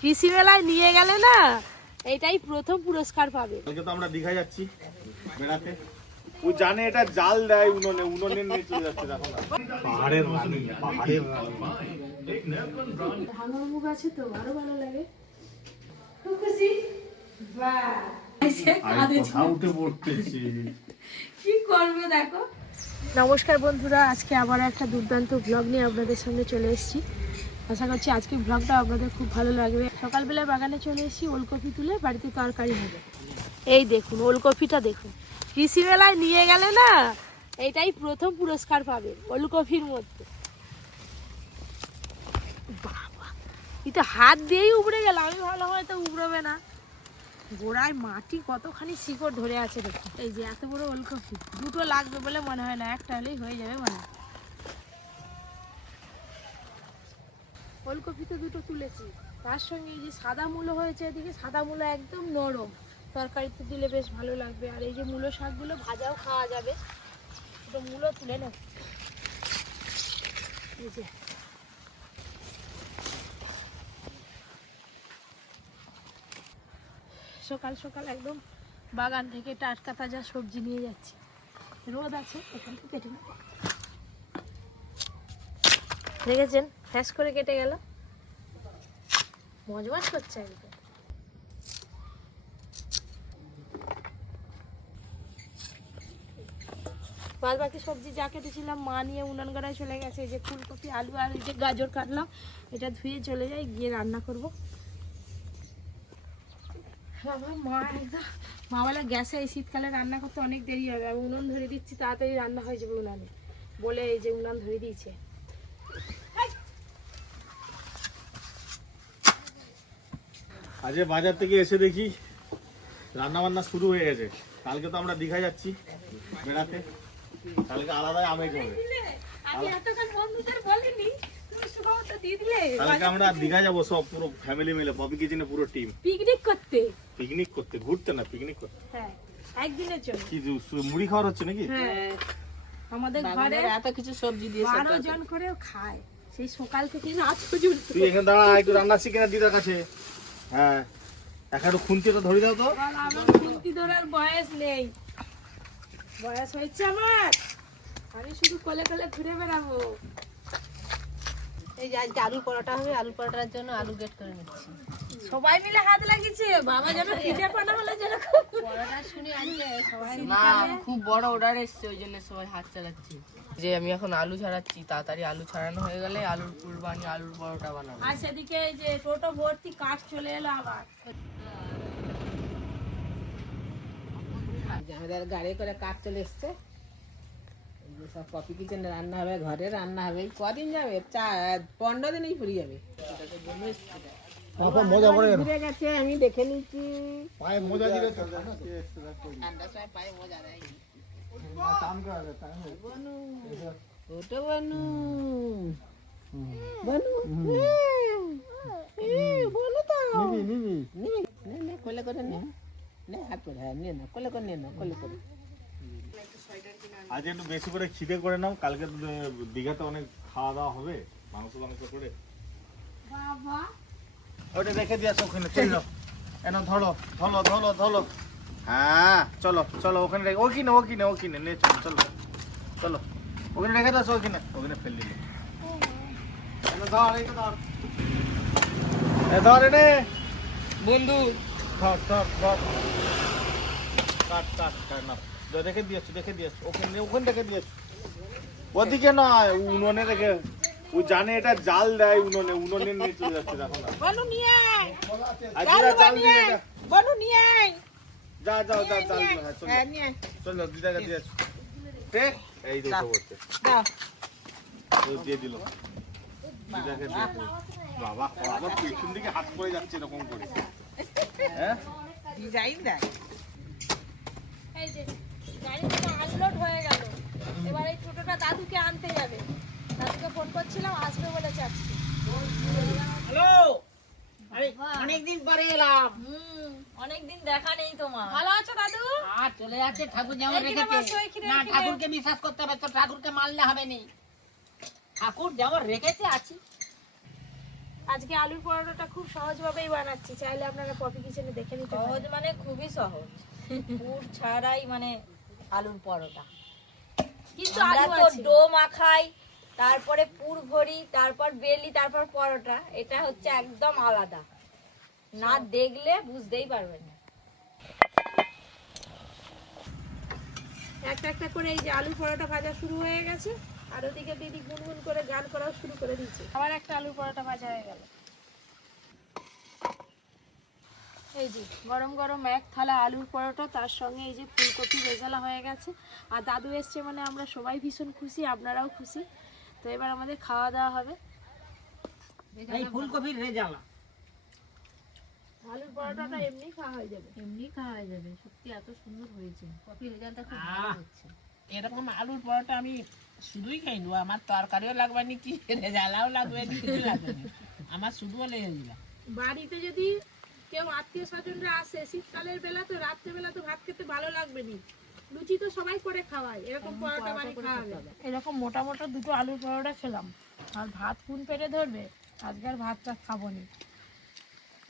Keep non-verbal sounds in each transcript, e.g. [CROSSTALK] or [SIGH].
কৃষি মেলায় নিয়ে গেলে না এটাই প্রথম পুরস্কার পাবে। কালকে তো আমরা দীঘা যাচ্ছি বেড়াতে। ও জানে এটা জাল দেয় উনুনে উনুনে নিয়ে চলে যাচ্ছে দেখো না। পাহাড়ের রানী পাহাড়ের মুখ আছে তো আরও ভালো লাগে। খুব খুশি? বাহ। কি করবে দেখো? নমস্কার বন্ধুরা আজকে আবার একটা দুর্দান্ত ব্লগ নিয়ে আপনাদের সামনে চলে এসেছি। আশা করছি আজকে ব্লগটা আপনাদের খুব ভালো লাগবে। সকালবেলা বাগানে চলে এসেছি, ওলকপি তুলে বাড়িতে তরকারি হবে। এই দেখুন, ওলকপিটা দেখুন। কৃষি মেলায় নিয়ে গেলে না এটাই প্রথম পুরস্কার পাবে ওলকপির মধ্যে। এটা হাত দিয়েই উবড়ে গেল আমি ভালো হয়তো উবড়বে না। গোড়ায় মাটি কতখানি শিকড় ধরে আছে দেখুন। এই যে এত বড় ওলকপি, দুটো লাগবে বলে মনে হয় না, একটা হলেই হয়ে যাবে মানে ওলকপিতে দুটো তুলেছি। তার সঙ্গে এই যে সাদা মূলো হয়েছে এদিকে, সাদা মূলো একদম নরম। তরকারিতে দিলে বেশ ভালো লাগবে। আর এই যে মূলো শাকগুলো ভাজাও খাওয়া যাবে। দুটো মূলো তুলে নেব এই যে। সকাল সকাল একদম বাগান থেকে টাটকা তাজা সবজি নিয়ে যাচ্ছি। রোদ আছে, এখান থেকে কেটে নেব। দেখেছেন? ফ্যাস করে কেটে গেল। মজমাজ করছে একদম। বাদ বাকি সবজি যা কেটেছিলাম, মা নিয়ে উনান গড়ায় চলে গেছে। এই যে ফুলকপি, আলু আর এই যে গাজর কাটলাম, এটা ধুয়ে চলে যাই, গিয়ে রান্না করব। বাবা, মা একদম মা বলে গ্যাসে এই শীতকালে রান্না করতে অনেক দেরি হবে। আমি উনুন ধরে দিচ্ছি, তাড়াতাড়ি রান্না হয়ে যাবে উনানে। বলে এই যে উনান ধরে দিয়েছে। আজকে বাজার থেকে এসে দেখি রান্না বান্না শুরু হয়ে গেছে। কালকে তো আমরা দীঘা যাচ্ছি বেড়াতে। কালকে আলাদাই আমেজ হবে। আমি এতক্ষণ বন্ধুদের বলিনি তুমি সুখবরটা দিয়ে দিলে। কালকে আমরা দীঘা যাব সব পুরো ফ্যামিলি মিলে ববি কিচেনে পুরো টিম পিকনিক করতে। পিকনিক করতে ঘুরতে না পিকনিক করতে? হ্যাঁ একদিনের জন্য। কি মুড়ি খাওয়ার হচ্ছে নাকি? হ্যাঁ আমাদের ঘরে এত কিছু সবজি দিয়ে বারো জন করেও খায়। সেই সকাল থেকে না পর্যন্ত। তুই এখানে দাঁড়া একটু রান্না শিখে না দিদার কাছে। হ্যাঁ। একটা খুন্তি তো ধরে দাও তো। আমার খুন্তি ধরার বয়স নেই। বয়স হয়েছে আমার। আমি শুধু কোলে কোলে ঘুরে বেড়াবো। এই যে আজকে আলু পরোটা হবে আলু পরোটার জন্য আলু গেট করে নিচ্ছি। সবাই মিলে হাত লাগিয়েছে বাবা যেন পিঠে পানা হলে যেন পরোটা শুনি আজকে সবাই না খুব বড় অর্ডার এসছে ওই জন্য সবাই হাত চালাচ্ছে। যে আমি এখন আলু ছাড়াচ্ছি তাড়াতাড়ি আলু ছাড়ানো হয়ে গেলে আলুর পুর বানিয়ে আলুর পরোটা বানাবো। আর সেদিকে এই যে টোটো ভর্তি কাঠ চলে এলো আবার। আমাদের গাড়ি করে কাঠ চলে এসছে সব কপি কিচেনে রান্না হবে ঘরে রান্না হবে কদিন যাবে? চা পনেরো দিনেই ফুরি যাবে। মজা করে ঘুরে গেছে আমি দেখে নিচ্ছি। পায়ে মজা দিলে তো। ঠান্ডার সময় পায়ে মজা দেয়। বনু ওটা বনু। বনু। তো। নিবি নে নে কোলে করে নে। নে হাত করে হ্যাঁ নে না কোলে করে নে না কোলে করে। আজ একটু বেশি করে খিদে করে নাও কালকে তো দীঘাতে অনেক খাওয়া দাওয়া হবে মাংস মাংস করে। ওটা রেখে দিয়ে আসো ওখানে চলো এনো ধরো ধরো ধরো ধরো। হ্যাঁ। চলো চলো ওখানে রেখে ও কিনে ও কিনে ও কিনে নে চলো চলো চলো। ওখানে রেখে দাও ওখানে ওখানে ফেল দিলে। এনো ধর এই ধর। এ ধর এনে। বন্ধু। ধর ধর ধর। কাট কাট কাট না রেখে দিয়েছ রেখে দিয়েছ ওখানে ওখানে রেখে দিয়েছ ওদিকে নয় উনুনে রেখে ও জানে এটা জাল দেয় উনুনে উনুনে নিয়ে চলে যাচ্ছে দেখো না। বনু নিয়ে আয়। আজকে জাল দিয়ে দে। বনু নিয়ে আয়। যা যাও যা জাল দিয়ে হ্যাঁ চলো। নিয়ে চলো দিদাকে ঠিক এই। দাও। ও দিয়ে দিল। দিদাকে দিয়ে বাবা আবার পেছন দিকে হাত করে যাচ্ছে এরকম করে। হ্যাঁ? ডিজাইন দেয়। এই যে। আনলোড হয়ে গেল। এবার এই টোটোটা দাদুকে আনতে যাবে। দাদুকে ফোন করছিলাম আসবে বলেছে আজকে হ্যালো অনেকদিন পরে এলাম। হুম। অনেকদিন দেখা নেই তোমার। ভালো আছো দাদু? আর চলে যাচ্ছে ঠাকুর যেমন রেখেছে। না ঠাকুরকে বিশ্বাস করতে হবে তো ঠাকুরকে মানলে হবে নি। ঠাকুর যেমন রেখেছে আছি। আজকে আলুর পরোটাটা খুব সহজভাবেই বানাচ্ছি। চাইলে আপনারা পপি কিচেনে দেখে নিতে সহজ মানে খুবই সহজ। [LAUGHS] পুর ছাড়াই মানে আলুর পরোটা। কিন্তু আলু তো ডো মাখাই তারপরে পুর ভরি তারপর বেলি তারপর পরোটা এটা হচ্ছে একদম আলাদা। না দেখলে বুঝতেই পারবেন না। একটা একটা করে এই যে আলু পরোটা ভাজা শুরু হয়ে গেছে আর ওদিকে দিদি গুনগুন করে গান করাও শুরু করে দিচ্ছে আবার একটা আলু পরোটা ভাজা হয়ে গেল। এই যে গরম গরম এক থালা আলুর পরোটা তার সঙ্গে এই যে ফুলকপি রেজালা হয়ে গেছে। আর দাদু এসছে মানে আমরা সবাই ভীষণ খুশি আপনারাও খুশি। তো এবার আমাদের খাওয়া দাওয়া হবে। এই ফুলকপির রেজালা আলুর পরোটাটা এমনি খাওয়া হয়ে যাবে। এমনি খাওয়া যাবে সত্যি এত সুন্দর হয়েছে। খুব ভালো হচ্ছে। এরকম আলুর পরোটা আমি শুধুই খাই নেব আমার তরকারিও লাগবে না কি রেজালাও লাগবে না কিছু লাগবে আমার শুধু দিলাম বাড়িতে যদি কেউ আত্মীয় স্বজনরা আসে শীতকালের বেলা তো রাত্রেবেলা তো ভাত খেতে ভালো লাগবে না। লুচি তো সবাই করে খাওয়ায় এরকম পরোটা বাড়ি খাওয়া যাবে এরকম মোটা মোটা দুটো আলুর পরোটা খেলাম। আর ভাত কোন পেটে ধরবে? আজকে আর ভাতটা খাব নি।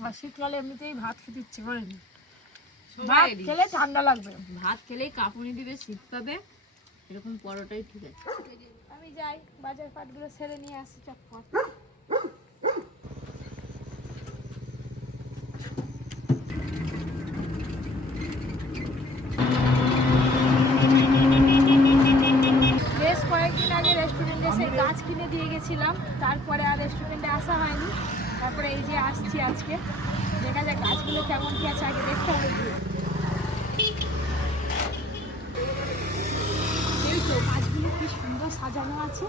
আর শীতকালে এমনিতেই ভাত খেতে ইচ্ছে করেনি ভাত খেলে ঠান্ডা লাগবে। ভাত খেলেই কাঁপুনি দিবে শীত পাবে এরকম পরোটাই ঠিক আছে। আমি যাই বাজার পাটগুলো ছেড়ে নিয়ে আসি চটপট বেশ কয়েকদিন আগে রেস্টুরেন্টে এসে গাছ কিনে দিয়ে গেছিলাম। তারপরে আর রেস্টুরেন্টে আসা হয়নি। তারপরে এই যে আসছি আজকে। দেখা যাক গাছগুলো কেমন কি আছে, আগে দেখতে হবে। এই তো গাছগুলো কি সুন্দর সাজানো আছে।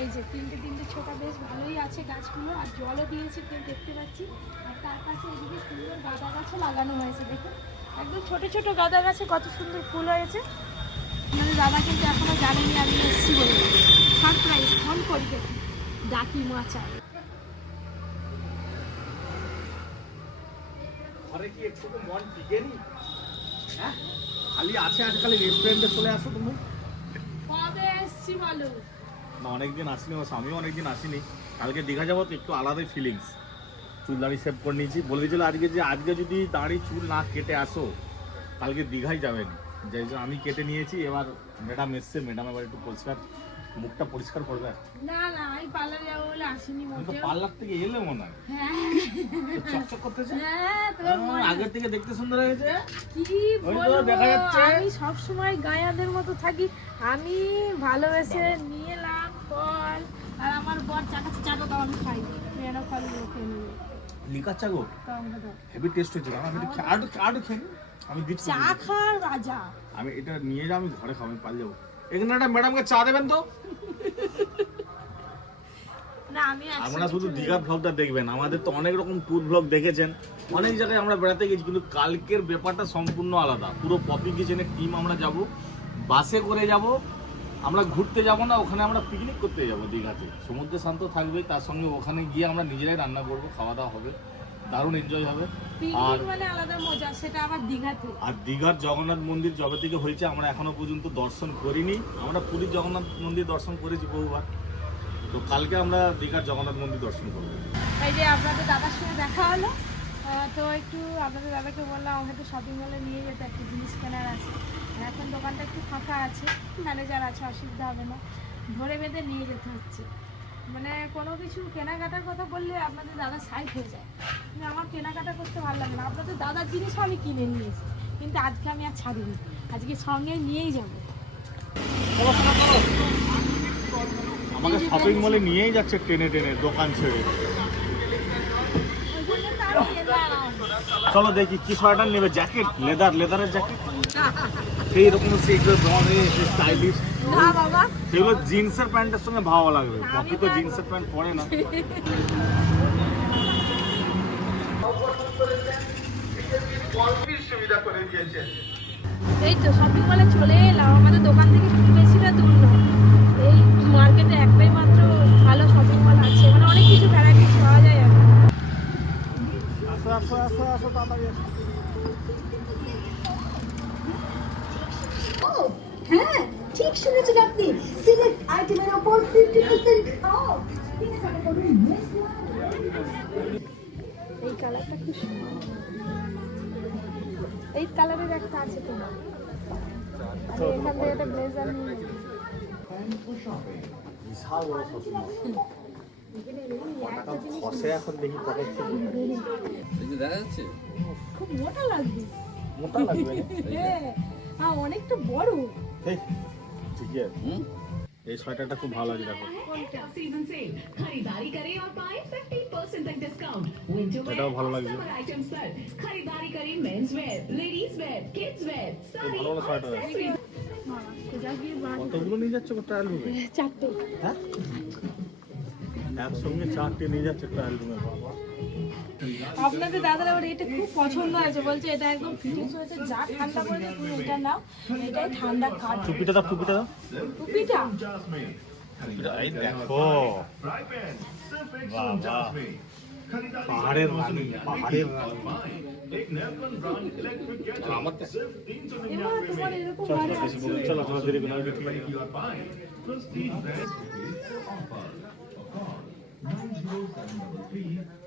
এই যে তিনটে তিনটে ছোটা বেশ ভালোই আছে গাছগুলো। আর জলও দিয়েছে, কেউ দেখতে পাচ্ছি। আর তার পাশে এদিকে সুন্দর গাঁদা গাছও লাগানো হয়েছে, দেখুন। একদম ছোট ছোট গাঁদা গাছে কত সুন্দর ফুল হয়েছে। মানে দাদা কিন্তু এখনও জানেনি আমি এসেছি বলে। সারপ্রাইজ ফোন করি দেখি। ডাকি মাচা ঘরে কি একটু মন টিকে নি? হ্যাঁ? খালি আছে আজকাল রেস্টুরেন্টে চলে আসো তুমি। কবে এসছি বলো? না অনেকদিন আসিনি ও আমিও অনেকদিন আসিনি। কালকে দীঘা যাব তো একটু আলাদাই ফিলিংস চুল দাড়ি সেভ করে নিয়েছি। বলে দিয়েছিল আজকে যে আজকে যদি দাড়ি চুল না কেটে আসো কালকে দীঘায় যাবেন। যাই জন্য আমি কেটে নিয়েছি এবার ম্যাডাম এসছে ম্যাডাম এবার একটু পরিষ্কার মুখটা পরিষ্কার করবে। না না আমি পার্লার যাব বলে আসিনি তো পার্লার থেকে এলে মনে হয়। হ্যাঁ। চকচক করতেছে? হ্যাঁ আগের থেকে দেখতে সুন্দর হয়েছে? কি বলব? দেখা যাচ্ছে। আমি সব সময় গায়াদের মতো থাকি। আমি ভালোবেসে নিয়ে এলাম ফল আর আমার বর চাকাচ্ছে চাটা দাও আমি খাই। মেয়েরা ফল খেয়ে নেবে। লিকার চা গো। হেভি টেস্ট হয়েছে আমি একটু আরেকটু আরেকটু খেয়ে আমি দিচ্ছি চা খাওয়ার রাজা। আমি এটা নিয়ে যাও আমি ঘরে খাব আমি পালিয়ে যাব। এখানে একটা ম্যাডামকে চা দেবেন তো? না আপনারা শুধু চলে দীঘার ব্লগটা দেখবেন আমাদের তো অনেক রকম ট্যুর ব্লগ দেখেছেন। অনেক জায়গায় আমরা বেড়াতে গেছি কিন্তু কালকের ব্যাপারটা সম্পূর্ণ আলাদা। পুরো পপি কিচেনের টিম আমরা যাব বাসে করে যাব আমরা ঘুরতে যাব না ওখানে আমরা পিকনিক করতে যাব দীঘাতে। সমুদ্র শান্ত থাকবে তার সঙ্গে ওখানে গিয়ে আমরা নিজেরাই রান্না করব খাওয়া দাওয়া হবে দারুণ এনজয় হবে। আর- মানে আলাদা মজা সেটা আবার দীঘাতে। আর দীঘার জগন্নাথ মন্দির যবে থেকে হয়েছে আমরা এখনও পর্যন্ত দর্শন করিনি। আমরা পুরীর জগন্নাথ মন্দির দর্শন করেছি বহুবার। তো কালকে আমরা দীঘার জগন্নাথ মন্দির দর্শন করব। এই যে আপনাদের দাদার সঙ্গে দেখা হলো তো একটু আপনাদের দাদাকে বললাম আমাকে একটু শপিং মলে নিয়ে যেতে একটু জিনিস কেনার আছে। এখন দোকানটা একটু ফাঁকা আছে ম্যানেজার আছে অসুবিধা হবে না। ধরে বেঁধে নিয়ে যেতে হচ্ছে। মানে কোনো কিছু কেনাকাটার কথা বললে আপনাদের দাদা সাইড হয়ে যায়। আমার কেনাকাটা করতে ভালো লাগে না। আপনাদের দাদার জিনিসও আমি কিনে নিয়েছি কিন্তু আজকে আমি আর ছাড়িনি। আজকে সঙ্গে নিয়েই যাব। আমাকে শপিং মলে নিয়েই যাচ্ছে টেনে টেনে দোকান ছেড়ে। চলো দেখি কি সোয়েটার নেবে। জ্যাকেট লেদার লেদারের জ্যাকেট। সেই রকম সেইগুলো স্টাইলিশ না বাবা। সেগুলো জিন্সের প্যান্টের সঙ্গে ভালো লাগবে। বাকি তো জিন্সের প্যান্ট পরে না। এই তো শপিং মলে চলে এলাম। আমাদের দোকান থেকে খুব বেশিটা দূর এই মার্কেটে একটাই মাত্র ভালো শপিং মল আছে। মানে অনেক কিছু ভ্যারাইটিস পাওয়া যায়। আসো আসো আসো আসো তাড়াতাড়ি আসো হ্যাঁ ঠিক শুনেছেন আপনি। সিলেক্ট আইটেমের ওপর ফিফটি পার্সেন্ট অফ এই কালারটা খুব সুন্দর। এই কালারের একটা আছে তোমার আমি এখান থেকে একটা ব্লেজার নিয়ে বিশাল বড় শ্বশুর এখন দেখি পকেট থেকে। খুব মোটা লাগবে। মোটা লাগবে? হ্যাঁ অনেকটা বড়। ঠিক এই সোয়েটারটা খুব ভালো লাগে দেখো। এটাও ভালো লাগে ভালো ভালো নিয়ে যাচ্ছে হ্যাঁ, হ্যাঁ? একসঙ্গে চারটে নিয়ে যাচ্ছে ট্রায়াল রুমে বাবা। আপনাদের দাদার আবার এটা খুব পছন্দ হয়েছে বলছে এটা একদম ফিটিংস হয়েছে যা ঠান্ডা পড়েছে তুমি এটা নাও এটাই ঠান্ডা কাট টুপিটা দাও টুপিটা দাও। টুপিটা? দেখো। বাবা পাহাড়ের রানী পাহাড়ের রানী।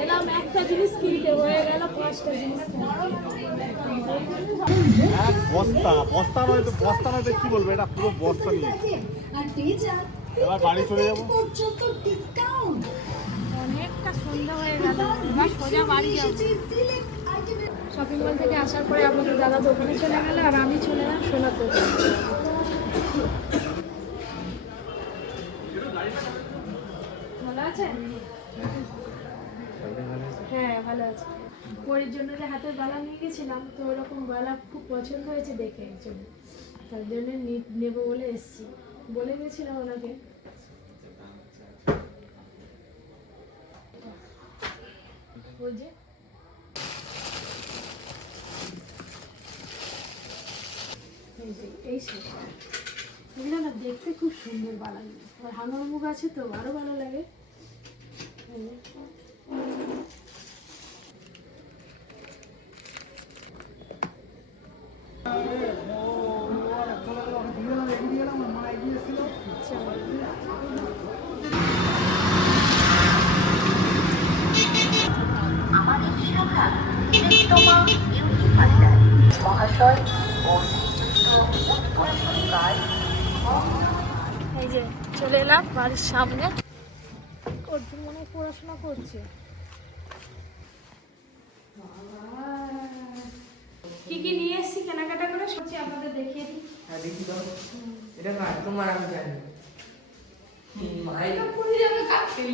এলাম একটা জিনিস কিনতে হয়ে গেল পাঁচটা জিনিস বস্তা বস্তা নয় তো বস্তা নয় তো কি বলব এটা পুরো বস্তা নিয়ে। এবার বাড়ি চলে যাব। অনেকটা সন্ধ্যা হয়ে গেল এবার সোজা বাড়ি যাব। শপিং মল থেকে আসার পরে আমাদের দাদা দোকানে চলে গেল আর আমি চলে গেলাম সোনাতে ভালো আছেন? হ্যাঁ ভালো আছে। পরের জন্য যে হাতের বালা নিয়ে গেছিলাম তো ওরকম বালা খুব পছন্দ হয়েছে দেখে একজন। তার জন্য নেব বলে এসছি। বলে গেছিলাম ওনাকে। ওই যে। এই এগুলো না দেখতে খুব সুন্দর বানানো আর হাঙর মুখ আছে তো আরও ভালো লাগে। এই যে। এই যে চলে এলাম বাড়ির সামনে অর্জুন মনে পড়াশোনা করছে। কি কি নিয়ে এসেছি কেনাকাটা করে সবচেয়ে আপনাদের দেখিয়ে দিই। হ্যাঁ দেখি তো। এটা কার? তোমার আমি জানি। মায়ের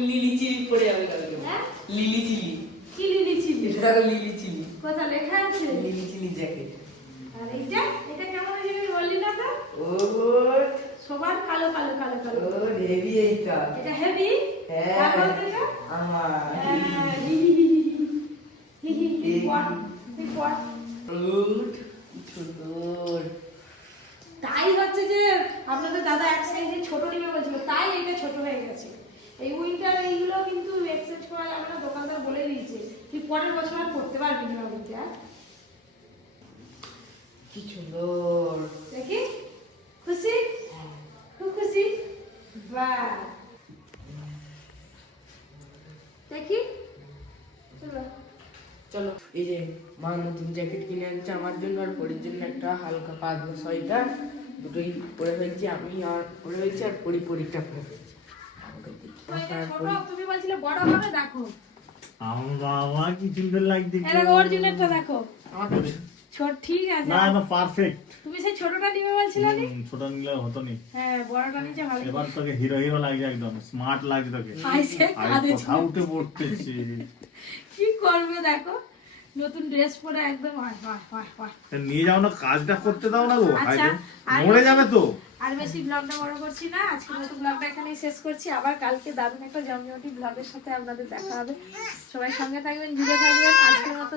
লিলি চিলি পড়ে যাবে কালকে হ্যাঁ? Lily chilli. কি লিলি চিলি? এটা লিলি চিলি। কথা লেখা আছে? Lily chilli jacket. আর এইটা? এটা কেমন হয়েছে? বললি না তো। ও সবার কালো কালো কালো কালো। ও হেভি এইটা। এটা হেভি হ্যাঁ। আমার। রুট সুন্দর তাই হচ্ছে যে আপনাদের দাদা এক সাইজে ছোট নিবে বলছিল তাই এটা ছোট হয়ে গেছে। এই উইন্টার এইগুলো কিন্তু এক্সচেঞ্জ করা যাবে না দোকানদার বলে দিয়েছে তুই পরের বছর আর করতে পারবি না বলছে হ্যাঁ? কি সুন্দর দেখি খুশি খুব খুশি বাহ দেখি চলো চলো এই যে মা নতুন জ্যাকেট কিনে আনছে আমার জন্য আর পরের জন্য একটা হালকা পাতলা সোয়েটার দুটোই পরে ফেলছি আমি আর পরে ফেলছি আর পরি পরিটা পরে ফেলছি আমাকে দেখি। এটা ছোট তারপরে তুমি বলছিলে বড় হবে দেখো। আমার বাবা কি সুন্দর লাগছে এটা অরিজিনালটা দেখো। আমাকে ছোট ঠিক আছে। না না পারফেক্ট তুমি সেই ছোটটা নিবে বলছিলে নি? ছোট নিলে হতো নি। হ্যাঁ বড়টা নিচে ভালো এবার তোকে হিরো হিরো লাগছে একদম স্মার্ট লাগছে তোকে। আইসে কাঁদে উঠে পড়তেছে। কি করবে দেখো? আচ্ছা, আর বেশি ব্লগটা বড় করছি না আজকে ব্লগটা এখানেই শেষ করছি আবার কালকে ব্লগের সাথে আপনাদের দেখা হবে। সবাই সঙ্গে থাকবেন ভিডিও থাকবেন আজকের মতো